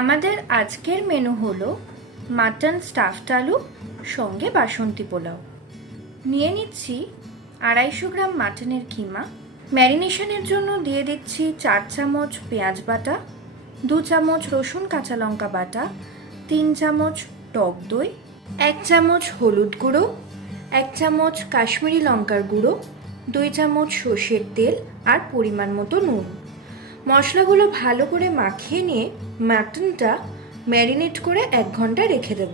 আমাদের আজকের মেনু হলো মাটন স্টাফড আলু সঙ্গে বাসন্তী পোলাও। নিয়ে নিচ্ছি 250 গ্রাম মাটনের কিমা। ম্যারিনেশনের জন্য দিয়ে দিচ্ছি 4 চামচ পেঁয়াজ বাটা, 2 চামচ রসুন কাঁচা লঙ্কা বাটা, 3 চামচ টক দই, 1 চামচ হলুদ গুঁড়ো, 1 চামচ কাশ্মীরি লঙ্কার গুঁড়ো, 2 চামচ সর্ষের তেল আর পরিমাণ মতো নুন। মশলাগুলো ভালো করে মাখিয়ে নিয়ে মাটনটা ম্যারিনেট করে 1 ঘন্টা রেখে দেব।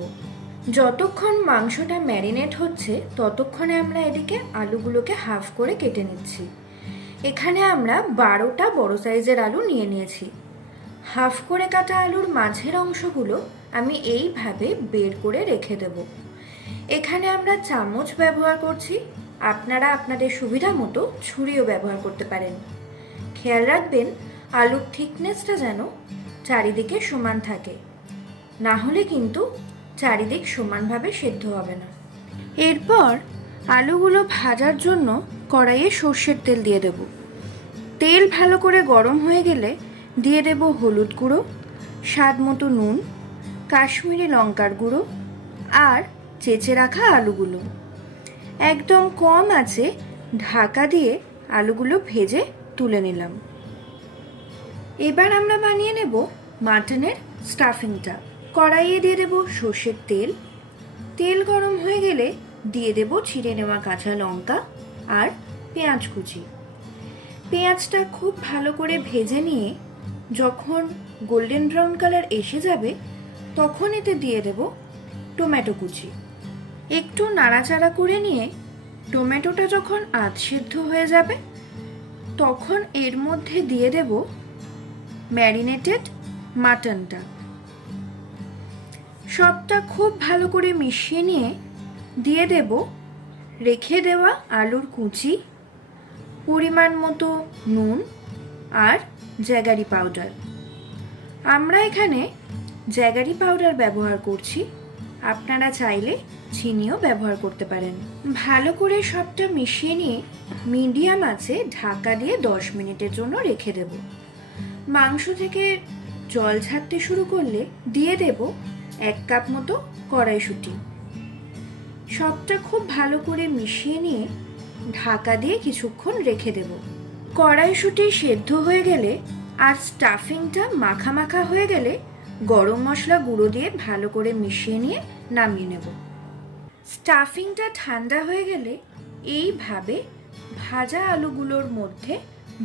যতক্ষণ মাংসটা ম্যারিনেট হচ্ছে ততক্ষণে আমরা এদিকে আলুগুলোকে হাফ করে কেটে নিচ্ছি। এখানে আমরা 12টা বড় সাইজের আলু নিয়ে নিয়েছি। হাফ করে কাটা আলুর মাঝের অংশগুলো আমি এইভাবে বের করে রেখে দেব। এখানে আমরা চামচ ব্যবহার করছি, আপনারা আপনাদের সুবিধা মতো ছুরিও ব্যবহার করতে পারেন। খেয়াল রাখবেন আলুর থিকনেসটা যেন চারিদিকে সমান থাকে, না হলে কিন্তু চারিদিক সমানভাবে সেদ্ধ হবে না। এরপর আলুগুলো ভাজার জন্য কড়াইয়ে সর্ষের তেল দিয়ে দেব। তেল ভালো করে গরম হয়ে গেলে দিয়ে দেব হলুদ গুঁড়ো, স্বাদ মতো নুন, কাশ্মীরি লঙ্কার গুঁড়ো আর চেঁচে রাখা আলুগুলো। একদম কম আঁচে ঢাকা দিয়ে আলুগুলো ভেজে তুলে নিলাম। এবার আমরা বানিয়ে নেব মাটনের স্টাফিংটা। কড়াইয়ে দিয়ে দেব সর্ষের তেল। তেল গরম হয়ে গেলে দিয়ে দেব ছিঁড়ে নেওয়া কাঁচা লঙ্কা আর পেঁয়াজ কুচি। পেঁয়াজটা খুব ভালো করে ভেজে নিয়ে যখন গোল্ডেন ব্রাউন কালার এসে যাবে তখন এতে দিয়ে দেব টমেটো কুচি। একটু নাড়াচাড়া করে নিয়ে টমেটোটা যখন আধ সিদ্ধ হয়ে যাবে তখন এর মধ্যে দিয়ে দেব ম্যারিনেটেড মাটনটা। সবটা খুব ভালো করে মিশিয়ে নিয়ে দিয়ে দেব রেখে দেওয়া আলুর কুচি, পরিমাণ মতো নুন আর জ্যাগারি পাউডার। আমরা এখানে জ্যাগারি পাউডার ব্যবহার করছি, আপনারা চাইলে চিনিও ব্যবহার করতে পারেন। ভালো করে সবটা মিশিয়ে নিয়ে মিডিয়াম আঁচে ঢাকা দিয়ে 10 মিনিটের জন্য রেখে দেব। মাংস থেকে জল ছাড়তে শুরু করলে দিয়ে দেব 1 কাপ মতো কড়াইশুঁটি। সবটা খুব ভালো করে মিশিয়ে নিয়ে ঢাকা দিয়ে কিছুক্ষণ রেখে দেব। কড়াইশুঁটি সেদ্ধ হয়ে গেলে আর স্টাফিংটা মাখা মাখা হয়ে গেলে গরম মশলা গুঁড়ো দিয়ে ভালো করে মিশিয়ে নিয়ে নামিয়ে নেব। স্টাফিংটা ঠান্ডা হয়ে গেলে এইভাবে ভাজা আলুগুলোর মধ্যে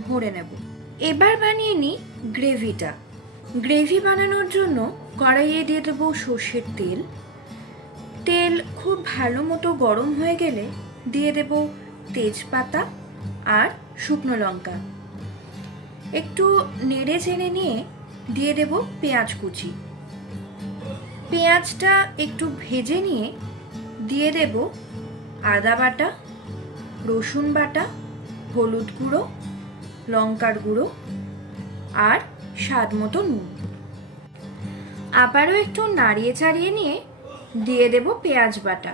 ভরে নেব। এবার বানিয়ে নিই গ্রেভিটা। গ্রেভি বানানোর জন্য কড়াইয়ে দিয়ে দেবো সর্ষের তেল। তেল খুব ভালো মতো গরম হয়ে গেলে দিয়ে দেব তেজপাতা আর শুকনো লঙ্কা। একটু নেড়ে চেড়ে নিয়ে দিয়ে দেব পেঁয়াজ কুচি। পেঁয়াজটা একটু ভেজে নিয়ে দিয়ে দেব আদা বাটা, রসুন বাটা, হলুদ গুঁড়ো, লঙ্কার গুঁড়ো আর স্বাদ মতো নুন। আবারও একটু নাড়িয়ে চাড়িয়ে নিয়ে দিয়ে দেব পেঁয়াজ বাটা।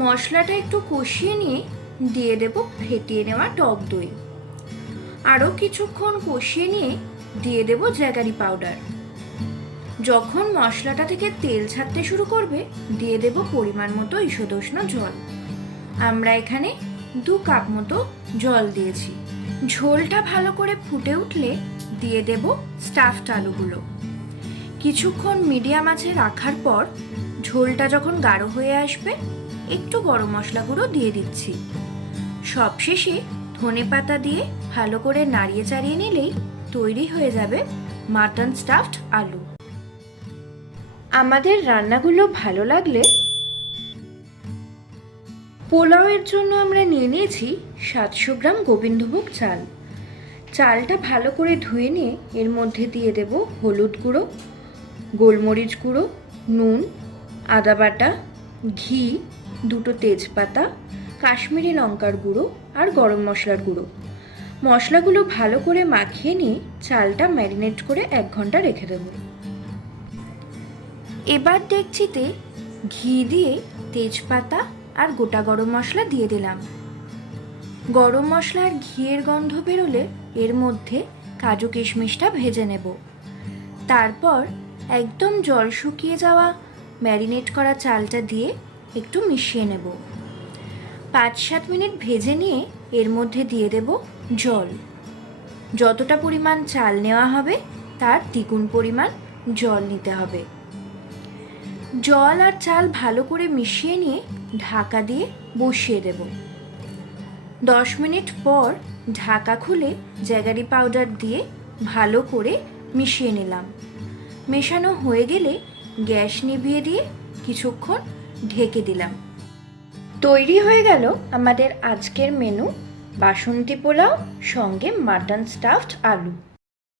মশলাটা একটু কষিয়ে নিয়ে দিয়ে দেব ফেটিয়ে নেওয়া টক দই। আরও কিছুক্ষণ কষিয়ে নিয়ে দিয়ে দেব জ্যাগারি পাউডার। যখন মশলাটা থেকে তেল ছাড়তে শুরু করবে দিয়ে দেব পরিমাণ মতো ঈষদুষ্ণ জল। আমরা এখানে 2 কাপ মতো জল দিয়েছি। ঝোলটা ভালো করে ফুটে উঠলে দিয়ে দেব স্টাফড আলুগুলো। কিছুক্ষণ মিডিয়াম আঁচে রাখার পর ঝোলটা যখন গাঢ় হয়ে আসবে একটু গরম মশলা গুঁড়ো দিয়ে দিচ্ছি। সবশেষে ধনেপাতা দিয়ে ভালো করে নাড়িয়ে চাড়িয়ে নিলেই তৈরি হয়ে যাবে মাটন স্টাফড আলু। আমাদের রান্নাগুলো ভালো লাগলে পোলাওয়ের জন্য আমরা নিয়ে নিয়েছি 700 গ্রাম গোবিন্দভোগ চাল। চালটা ভালো করে ধুয়ে নিয়ে এর মধ্যে দিয়ে দেব হলুদ গুঁড়ো, গোলমরিচ গুঁড়ো, নুন, আদা বাটা, ঘি, 2টো তেজপাতা, কাশ্মীরি লঙ্কার গুঁড়ো আর গরম মশলার গুঁড়ো। মশলাগুলো ভালো করে মাখিয়ে নিয়ে চালটা ম্যারিনেট করে 1 ঘন্টা রেখে দেব। এবার ডেকচিতে ঘি দিয়ে তেজপাতা আর গোটা গরম মশলা দিয়ে দিলাম। গরম মশলার ঘিয়ের গন্ধ বেরোলে এর মধ্যে কাজু কিশমিশটা ভেজে নেব। তারপর একদম জল শুকিয়ে যাওয়া ম্যারিনেট করা চালটা দিয়ে একটু মিশিয়ে নেব। 5-7 মিনিট ভেজে নিয়ে এর মধ্যে দিয়ে দেব জল। যতটা পরিমাণ চাল নেওয়া হবে তার দ্বিগুণ পরিমাণ জল নিতে হবে। জল আর চাল ভালো করে মিশিয়ে নিয়ে ঢাকা দিয়ে বসিয়ে দেব। 10 মিনিট পর ঢাকা খুলে জ্যাগারি পাউডার দিয়ে ভালো করে মিশিয়ে নিলাম। মেশানো হয়ে গেলে গ্যাস নিভিয়ে দিয়ে কিছুক্ষণ ঢেকে দিলাম। তৈরি হয়ে গেল আমাদের আজকের মেনু বাসন্তী পোলাও সঙ্গে মাটন স্টাফড আলু।